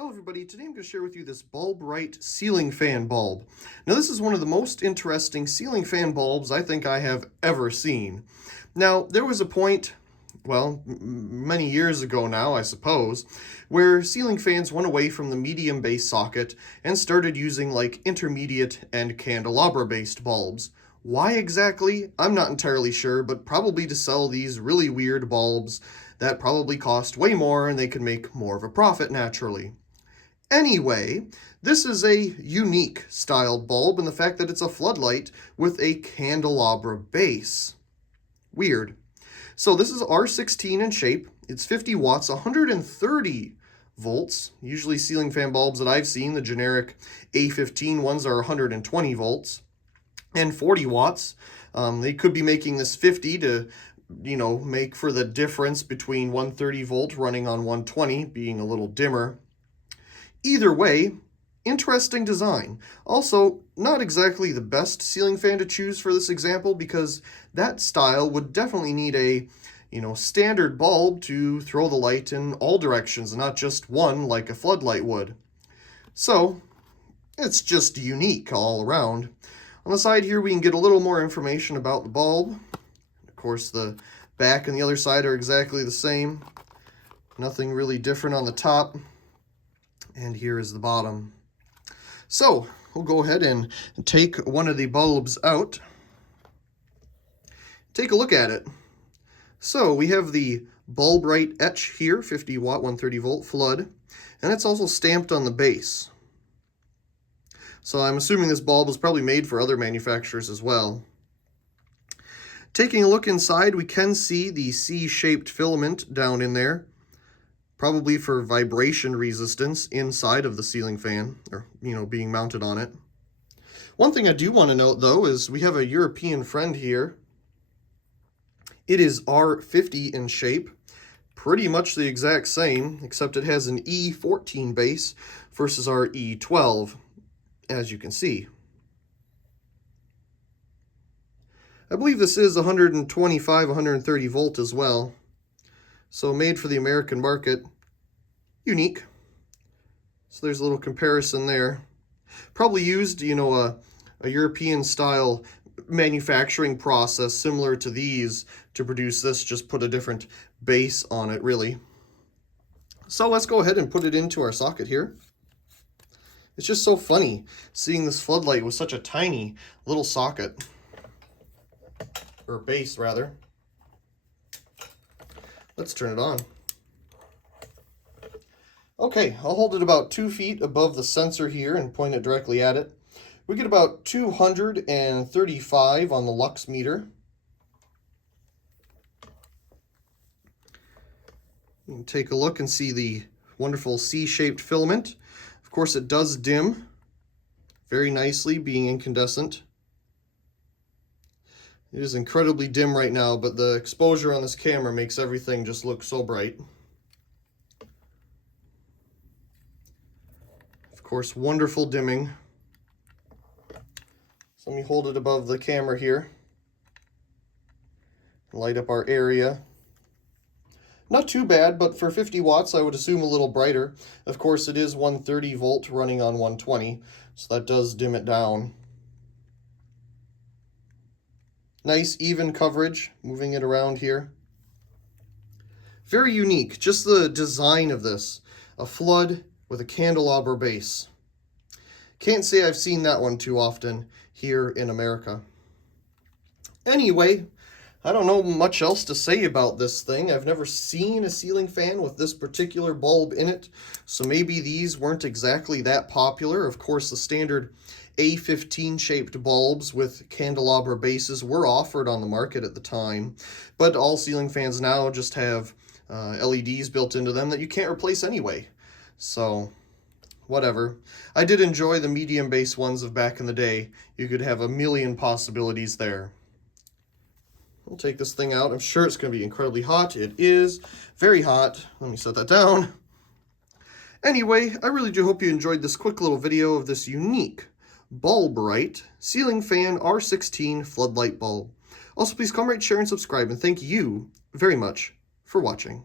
Hello everybody, today I'm going to share with you this Bulbrite ceiling fan bulb. Now this is one of the most interesting ceiling fan bulbs I think I have ever seen. Now there was a point, well, many years ago now I suppose, where ceiling fans went away from the medium base socket and started using like intermediate and candelabra based bulbs. Why exactly? I'm not entirely sure, but probably to sell these really weird bulbs that probably cost way more and they could make more of a profit naturally. Anyway, this is a unique styled bulb in the fact that it's a floodlight with a candelabra base. Weird. So this is R16 in shape. It's 50 watts, 130 volts. Usually ceiling fan bulbs that I've seen, the generic A15 ones, are 120 volts and 40 watts. They could be making this 50 to, make for the difference between 130 volt running on 120 being a little dimmer. Either way, interesting design. Also, not exactly the best ceiling fan to choose for this example because that style would definitely need a, standard bulb to throw the light in all directions and not just one like a floodlight would. So, it's just unique all around. On the side here, we can get a little more information about the bulb. Of course, the back and the other side are exactly the same. Nothing really different on the top. And here is the bottom. So we'll go ahead and take one of the bulbs out. Take a look at it. So we have the Bulbrite etch here, 50 watt, 130 volt flood, and it's also stamped on the base. So I'm assuming this bulb was probably made for other manufacturers as well. Taking a look inside, we can see the C-shaped filament down in there, probably for vibration resistance inside of the ceiling fan, or, being mounted on it. One thing I do want to note, though, is we have a European friend here. It is R50 in shape, pretty much the exact same, except it has an E14 base versus our E12, as you can see. I believe this is 125, 130 volt as well. So made for the American market, unique. So there's a little comparison there. Probably used, a European style manufacturing process similar to these to produce this, just put a different base on it really. So let's go ahead and put it into our socket here. It's just so funny seeing this floodlight with such a tiny little socket, or base rather. Let's turn it on. Okay, I'll hold it about 2 feet above the sensor here and point it directly at it. We get about 235 on the lux meter. You can take a look and see the wonderful C-shaped filament. Of course, it does dim very nicely, being incandescent. It is incredibly dim right now, but the exposure on this camera makes everything just look so bright. Of course, wonderful dimming. So let me hold it above the camera here. Light up our area. Not too bad, but for 50 watts, I would assume a little brighter. Of course, it is 130 volt running on 120, so that does dim it down. Nice even coverage, moving it around here. Very unique, just the design of this. A flood with a candelabra base. Can't say I've seen that one too often here in America. Anyway, I don't know much else to say about this thing. I've never seen a ceiling fan with this particular bulb in it, so maybe these weren't exactly that popular. Of course, the standard A15 shaped bulbs with candelabra bases were offered on the market at the time, but all ceiling fans now just have LEDs built into them that you can't replace anyway. So, whatever. I did enjoy the medium base ones of back in the day. You could have a million possibilities there. We'll take this thing out. I'm sure it's going to be incredibly hot. It is very hot. Let me set that down. Anyway, I really do hope you enjoyed this quick little video of this unique Bulbrite ceiling fan R16 floodlight bulb. Also, please comment, rate, share, and subscribe, and thank you very much for watching.